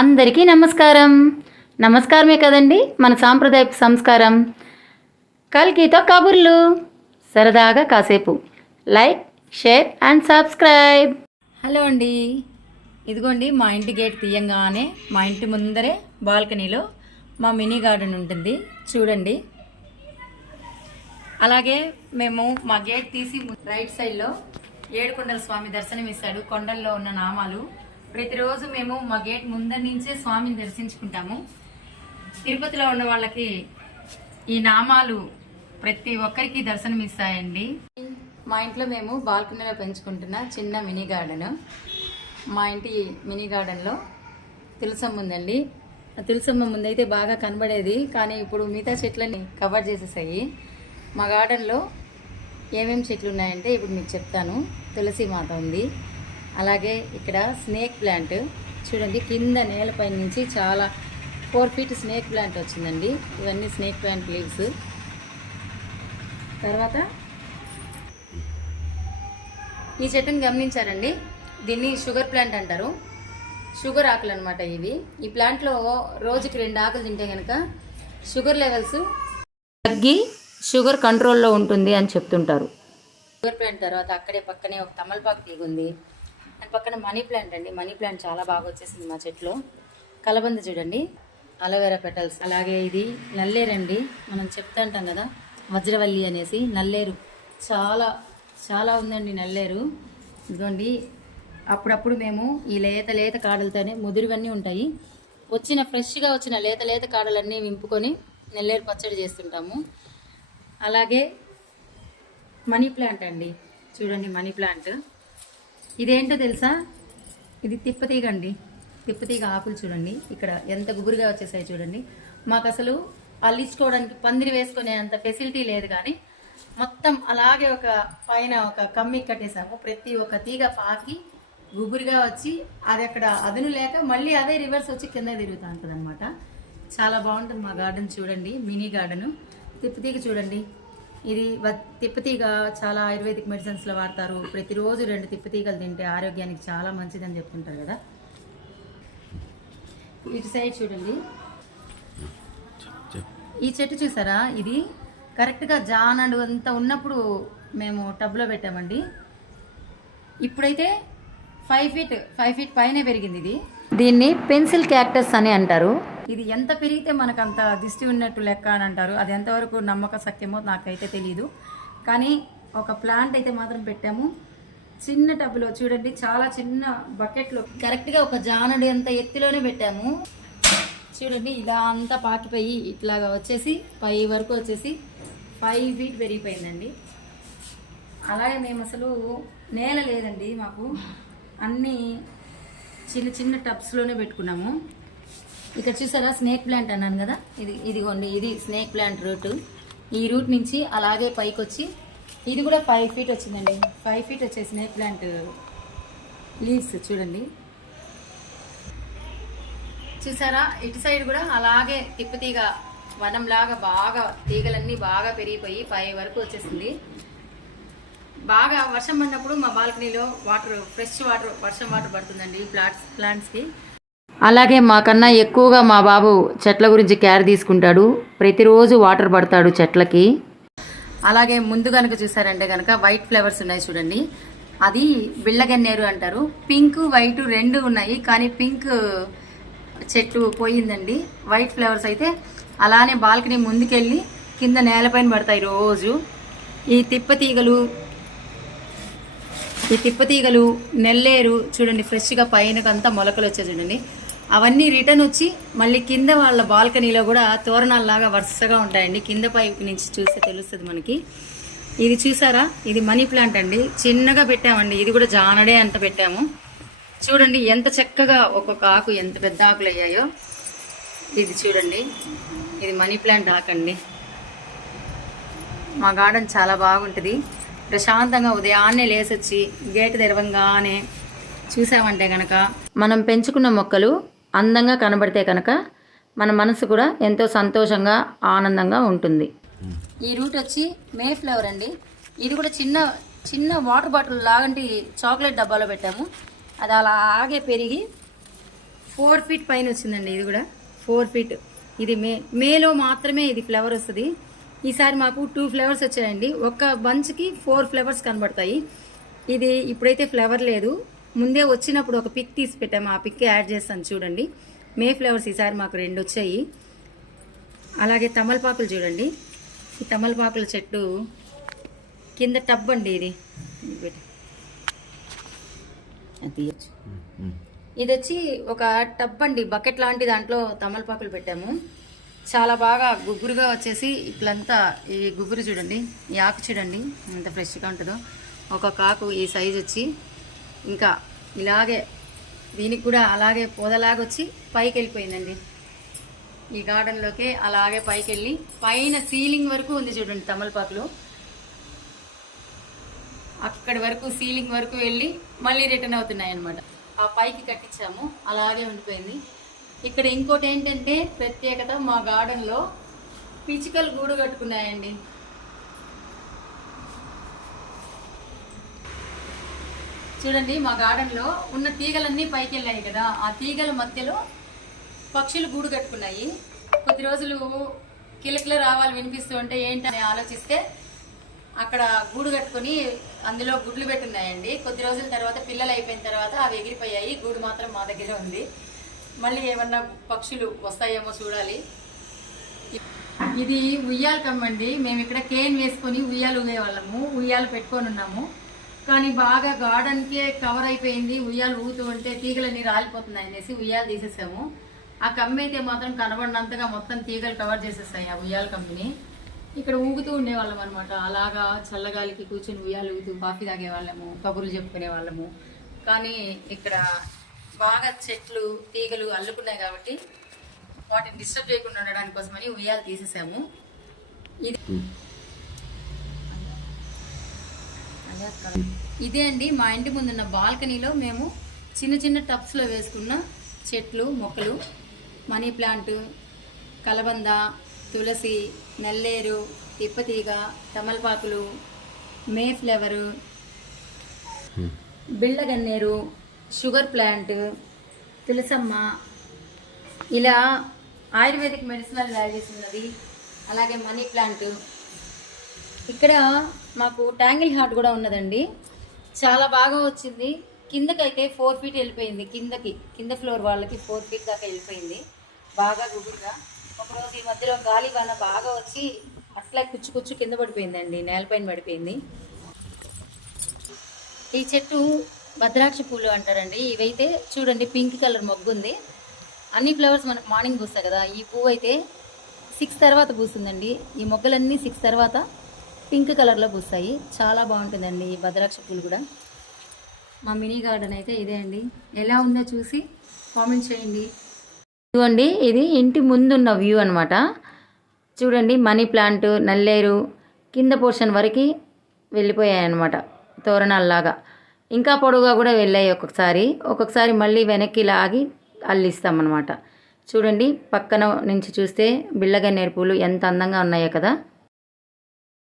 అందరికీ నమస్కారం. నమస్కారమే కదండి మన సాంప్రదాయపు సంస్కారం. కల్కితో కబుర్లు. సరదాగా కాసేపు. Like share and subscribe. Hello అండి. ఇదిగోండి మా ఇంటి గేట్ తీయంగానే మా ఇంటి ముందరే బాల్కనీలో మా మినీ గార్డెన్ ఉంటుంది. చూడండి. అలాగే మేము మా గేట్ తీసి రైట్ సైడ్లో ఏడుకొండల స్వామి దర్శనం ఇస్తాడు కొండల్లో ఉన్న నామాలు ప్రతిరోజు మేము మా గేట్ ముందర నుంచే స్వామిని దర్శించుకుంటాము. తిరుపతిలో ఉన్న వాళ్ళకి ఈ నామాలు ప్రతి ఒక్కరికి దర్శనం ఇస్తాయండి. మా ఇంట్లో మేము బాల్కనీలో పెంచుకుంటున్న చిన్న మినీ గార్డెన్. మా ఇంటి మినీ గార్డెన్లో తులసమ్మ ఉందండి. ఆ తులసమ్మ ముందైతే బాగా కనబడేది కానీ ఇప్పుడు మిగతా చెట్లని కవర్ చేసేసాయి. మా గార్డెన్లో ఏమేమి చెట్లు ఉన్నాయంటే ఇప్పుడు మీకు చెప్తాను. తులసి మాత ఉంది. అలాగే ఇక్కడ స్నేక్ ప్లాంట్ చూడండి కింద నేలపై నుంచి చాలా ఫోర్ ఫీట్ స్నేక్ ప్లాంట్ వచ్చిందండి. ఇవన్నీ స్నేక్ ప్లాంట్ లీవ్స్ తర్వాత ఈ చెట్టుని గమనించారండి. దీన్ని షుగర్ ప్లాంట్ అంటారు. షుగర్ ఆకులు అనమాట ఇవి. ఈ ప్లాంట్లో రోజుకి రెండు ఆకులు తింటే కనుక షుగర్ లెవెల్స్ తగ్గి షుగర్ కంట్రోల్లో ఉంటుంది అని చెప్తుంటారు. షుగర్ ప్లాంట్ తర్వాత అక్కడే పక్కనే ఒక తమలపాకు తీగుంది దాని పక్కన మనీ ప్లాంట్ అండి. మనీ ప్లాంట్ చాలా బాగా వచ్చేసింది మా చెట్లో. కలబంద చూడండి. Aloe vera petals. అలాగే ఇది నల్లేరండి మనం చెప్తా ఉంటాం కదా వజ్రవల్లి అనేసి నల్లేరు. చాలా చాలా ఉందండి నల్లేరు. ఇదిగోండి. అప్పుడప్పుడు మేము ఈ లేత లేత కాడలతోనే ముదురువన్నీ ఉంటాయి. వచ్చిన ఫ్రెష్గా వచ్చిన లేత లేత కాడలన్నీ వింపుకొని నెల్లేరు పచ్చడి చేస్తుంటాము. అలాగే మనీ ప్లాంట్ అండి. చూడండి మనీ ప్లాంట్. ఇదేంటో తెలుసా? ఇది తిప్పతీగ అండి తిప్పతీగ ఆకులు చూడండి. ఇక్కడ ఎంత గుబురుగా వచ్చేసాయి చూడండి. మాకు అసలు అల్లించుకోవడానికి పందిరి వేసుకునే అంత ఫెసిలిటీ లేదు కానీ మొత్తం అలాగే ఒక పైన ఒక కమ్మి కట్టేసాము ప్రతి ఒక్క తీగ పాకి గుబురుగా వచ్చి అది అక్కడ అదును లేక మళ్ళీ అదే రివర్స్ వచ్చి కింద తిరుగుతూ ఉంటుంది అనమాట చాలా బాగుంటుంది మా గార్డెన్ చూడండి. Mini garden. తిప్పతీగ చూడండి. ఇది వ- తిప్పతీగ చాలా ఆయుర్వేదిక్ మెడిసిన్స్లో వాడతారు. ప్రతిరోజు రెండు తిప్పతీగలు తింటే ఆరోగ్యానికి చాలా మంచిదని చెప్తుంటారు కదా. ఇటు సైడ్ చూడండి. ఈ చెట్టు చూసారా? ఇది కరెక్ట్గా జానడు అంతా ఉన్నప్పుడు మేము టబ్లో పెట్టామండి. ఇప్పుడైతే ఫైవ్ ఫీట్ ఫైవ్ ఫీట్ పైనే పెరిగింది ఇది. దీన్ని పెన్సిల్ క్యాక్టస్ అని అంటారు. ఇది ఎంత పెరిగితే మనకు అంత దిష్టి ఉన్నట్టు లెక్క అని అంటారు. అది ఎంతవరకు నమ్మక సత్యమో నాకైతే తెలియదు కానీ ఒక ప్లాంట్ అయితే మాత్రం పెట్టాము. చిన్న టబ్లో చూడండి చాలా చిన్న బకెట్లో. కరెక్ట్గా ఒక జానడి అంత ఎత్తులోనే పెట్టాము. చూడండి ఇలా అంతా పాకిపోయి ఇట్లాగా వచ్చేసి పై వరకు వచ్చేసి ఫైవ్ ఫీట్ పెరిగిపోయిందండి. అలాగే మేము అసలు నేల లేదండి మాకు. అన్నీ చిన్న చిన్న టబ్స్లోనే పెట్టుకున్నాము. ఇక్కడ చూసారా స్నేక్ ప్లాంట్ అన్నాను కదా? ఇది ఇదిగోండి ఇది స్నేక్ ప్లాంట్ రూట్ ఈ రూట్ నుంచి అలాగే పైకి వచ్చి ఇది కూడా ఫైవ్ ఫీట్ వచ్చిందండి. ఫైవ్ ఫీట్ వచ్చే స్నేక్ ప్లాంట్ లీవ్స్ చూడండి. చూసారా ఇటు సైడ్ కూడా అలాగే తిప్పతీగ వనంలాగా బాగా తీగలన్నీ బాగా పెరిగిపోయి పై వరకు వచ్చేసింది. బాగా వర్షం పడినప్పుడు మా బాల్కనీలో వాటర్ ఫ్రెష్ వాటర్ వర్షం వాటర్ పడుతుందండి ప్లాంట్స్ ప్లాంట్స్కి. అలాగే మాకన్నా ఎక్కువగా మా బాబు చెట్ల గురించి కేర్ తీసుకుంటాడు. ప్రతిరోజు వాటర్ పడతాడు చెట్లకి. అలాగే ముందు కనుక చూసారంటే కనుక వైట్ ఫ్లవర్స్ ఉన్నాయి చూడండి. అది బిళ్ళగన్నేరు అంటారు. పింక్ వైట్ రెండు ఉన్నాయి కానీ పింక్ చెట్టు పోయిందండి. వైట్ ఫ్లవర్స్ అయితే అలానే బాల్కనీ ముందుకెళ్ళి కింద నేలపైన పడతాయి రోజు. ఈ తిప్పతీగలు ఈ తిప్పతీగలు నెల్లేరు చూడండి ఫ్రెష్గా పైన అంతా మొలకలు వచ్చాయి చూడండి. అవన్నీ రిటర్న్ వచ్చి మళ్ళీ కింద వాళ్ళ బాల్కనీలో కూడా తోరణాల్లాగా వరుసగా ఉంటాయండి. కింద పైపు నుంచి చూస్తే తెలుస్తుంది మనకి. ఇది చూసారా? ఇది మనీ ప్లాంట్ అండి. చిన్నగా పెట్టామండి. ఇది కూడా జానడే అంత పెట్టాము. చూడండి ఎంత చక్కగా ఒక్కొక్క ఆకు ఎంత పెద్ద ఆకులు అయ్యాయో. ఇది చూడండి. ఇది మనీ ప్లాంట్ ఆకండి. మా గార్డెన్ చాలా బాగుంటుంది. ప్రశాంతంగా ఉదయాన్నే లేసొచ్చి గేట్ తెరవంగానే చూసామంటే కనుక మనం పెంచుకున్న మొక్కలు అందంగా కనబడితే కనుక మన మనసు కూడా ఎంతో సంతోషంగా ఆనందంగా ఉంటుంది. ఈ రూట్ వచ్చి మే ఫ్లవర్ అండి. ఇది కూడా చిన్న చిన్న వాటర్ బాటిల్ లాగంటి చాక్లెట్ డబ్బాలో పెట్టాము. అది అలాగే పెరిగి ఫోర్ ఫీట్ పైన వచ్చిందండి ఇది కూడా. Four feet. ఇది మే మేలో మాత్రమే ఇది ఫ్లవర్ వస్తుంది. ఈసారి మాకు టూ ఫ్లవర్స్ వచ్చాయండి. ఒక బంచ్కి ఫోర్ ఫ్లవర్స్ కనబడతాయి. ఇది ఇప్పుడైతే ఫ్లవర్ లేదు. ముందే వచ్చినప్పుడు ఒక పిక్ తీసి పెట్టాము. ఆ పిక్ యాడ్ చేస్తాను చూడండి. మే ఫ్లవర్స్ ఈసారి మాకు రెండు వచ్చాయి. అలాగే తమలపాకులు చూడండి. ఈ తమలపాకుల చెట్టు కింద టబ్ అండి ఇది. తీయొచ్చు. ఇది వచ్చి ఒక టబ్ అండి. బకెట్ లాంటి దాంట్లో తమలపాకులు పెట్టాము. చాలా బాగా గుగ్గురుగా వచ్చేసి ఇట్లంతా ఈ గుగ్గురు చూడండి ఈ ఆకు చూడండి ఎంత ఫ్రెష్గా ఉంటుందో. ఒక కాకు ఈ సైజ్ వచ్చి ఇంకా ఇలాగే దీనికి కూడా అలాగే పొదలాగా వచ్చి పైకి వెళ్ళిపోయిందండి. ఈ గార్డెన్లోకి అలాగే పైకి వెళ్ళి పైన సీలింగ్ వరకు ఉంది చూడండి తమలపాకులు. అక్కడి వరకు సీలింగ్ వరకు వెళ్ళి మళ్ళీ రిటర్న్ అవుతున్నాయి అనమాట ఆ పైకి కట్టించాము అలాగే ఉండిపోయింది. ఇక్కడ ఇంకోటి ఏంటంటే ప్రత్యేకత మా గార్డెన్లో పిచ్చుకలు గూడు కట్టుకున్నాయండి. చూడండి మా గార్డెన్లో ఉన్న తీగలన్నీ పైకి వెళ్ళాయి కదా. ఆ తీగల మధ్యలో పక్షులు గూడు కట్టుకున్నాయి. కొద్ది రోజులు కిలకిల రావాలి వినిపిస్తూ ఉంటే ఏంటని ఆలోచిస్తే అక్కడ గూడు కట్టుకొని అందులో గుడ్లు పెట్టున్నాయండి. కొద్ది రోజుల తర్వాత పిల్లలు అయిపోయిన తర్వాత అవి ఎగిరిపోయాయి. గూడు మాత్రం మా దగ్గర ఉంది. మళ్ళీ ఏమన్నా పక్షులు వస్తాయేమో చూడాలి. ఇది ఉయ్యాల కమ్మండి. మేము ఇక్కడ కేన్ వేసుకొని ఉయ్యాలు ఉగేవాళ్ళము ఉయ్యాలు పెట్టుకొని ఉన్నాము. కానీ బాగా గార్డెన్కే కవర్ అయిపోయింది. ఉయ్యాలు ఊగుతూ ఉంటే తీగలన్నీ రాలిపోతున్నాయి అనేసి ఉయ్యాలు తీసేసాము. ఆ కమ్మి అయితే మాత్రం కనబడినంతగా మొత్తం తీగలు కవర్ చేసేస్తాయి ఆ ఉయ్యాల కమ్మిని. ఇక్కడ ఊగుతూ ఉండేవాళ్ళం అనమాట అలాగా చల్లగాలికి కూర్చొని ఉయ్యాలు ఊగుతూ కాఫీ తాగేవాళ్ళము కబుర్లు చెప్పుకునే వాళ్ళము కానీ ఇక్కడ బాగా చెట్లు తీగలు అల్లుకున్నాయి కాబట్టి వాటిని డిస్టర్బ్ చేయకుండా ఉండడానికి కోసమని ఉయ్యాలు తీసేసాము. ఇది ఇదే అండి మా ఇంటి ముందున్న బాల్కనీలో మేము చిన్న చిన్న టబ్స్లో వేసుకున్న చెట్లు మొక్కలు మనీ ప్లాంట్ కలబంద తులసి నల్లేరు తిప్పతీగ తమలపాకులు మే ఫ్లవరు బిళ్ళగన్నేరు షుగర్ ప్లాంట్ తులసమ్మ? ఇలా ఆయుర్వేదిక్ మెడిసినల్ వాల్యూస్ ఉన్నది అలాగే మనీ ప్లాంట్. ఇక్కడ మాకు ట్యాంగిల్ హార్ట్ కూడా ఉన్నదండి. చాలా బాగా వచ్చింది. కిందకైతే ఫోర్ ఫీట్ వెళ్ళిపోయింది. కిందకి కింద ఫ్లోర్ వాళ్ళకి ఫోర్ ఫీట్ దాకా వెళ్ళిపోయింది. బాగా గుబురుగా. ఒకరోజు ఈ మధ్యలో గాలి వాన బాగా వచ్చి అట్లా కుచ్చు కుచ్చు కింద పడిపోయిందండి. నేలపైన పడిపోయింది. ఈ చెట్టు భద్రాక్ష పూలు అంటారండి. ఇవైతే చూడండి పింక్ కలర్ మొగ్గు ఉంది అన్ని ఫ్లవర్స్ మనకు మార్నింగ్ పూస్తాయి కదా. ఈ పువ్వు అయితే సిక్స్ తర్వాత పూస్తుందండి. ఈ మొగ్గలన్నీ సిక్స్ తర్వాత పింక్ కలర్లో పూస్తాయి. చాలా బాగుంటుందండి ఈ భద్రాక్ష పూలు కూడా. మా మినీ గార్డెన్ అయితే ఇదే అండి. ఎలా ఉందో చూసి కామెంట్ చేయండి. ఇదిగోండి ఇది ఇంటి ముందున్న వ్యూ అనమాట చూడండి మనీ ప్లాంట్ నల్లేరు కింద పోర్షన్ వరకు వెళ్ళిపోయాయి అనమాట తోరణాల్లాగా. ఇంకా పొడవుగా కూడా వెళ్ళాయి ఒక్కొక్కసారి. ఒక్కొక్కసారి మళ్ళీ వెనక్కి లాగి అల్లిస్తామన్నమాట. చూడండి పక్కన నుంచి చూస్తే బిళ్ళగన్నేరు పూలు ఎంత అందంగా ఉన్నాయో కదా.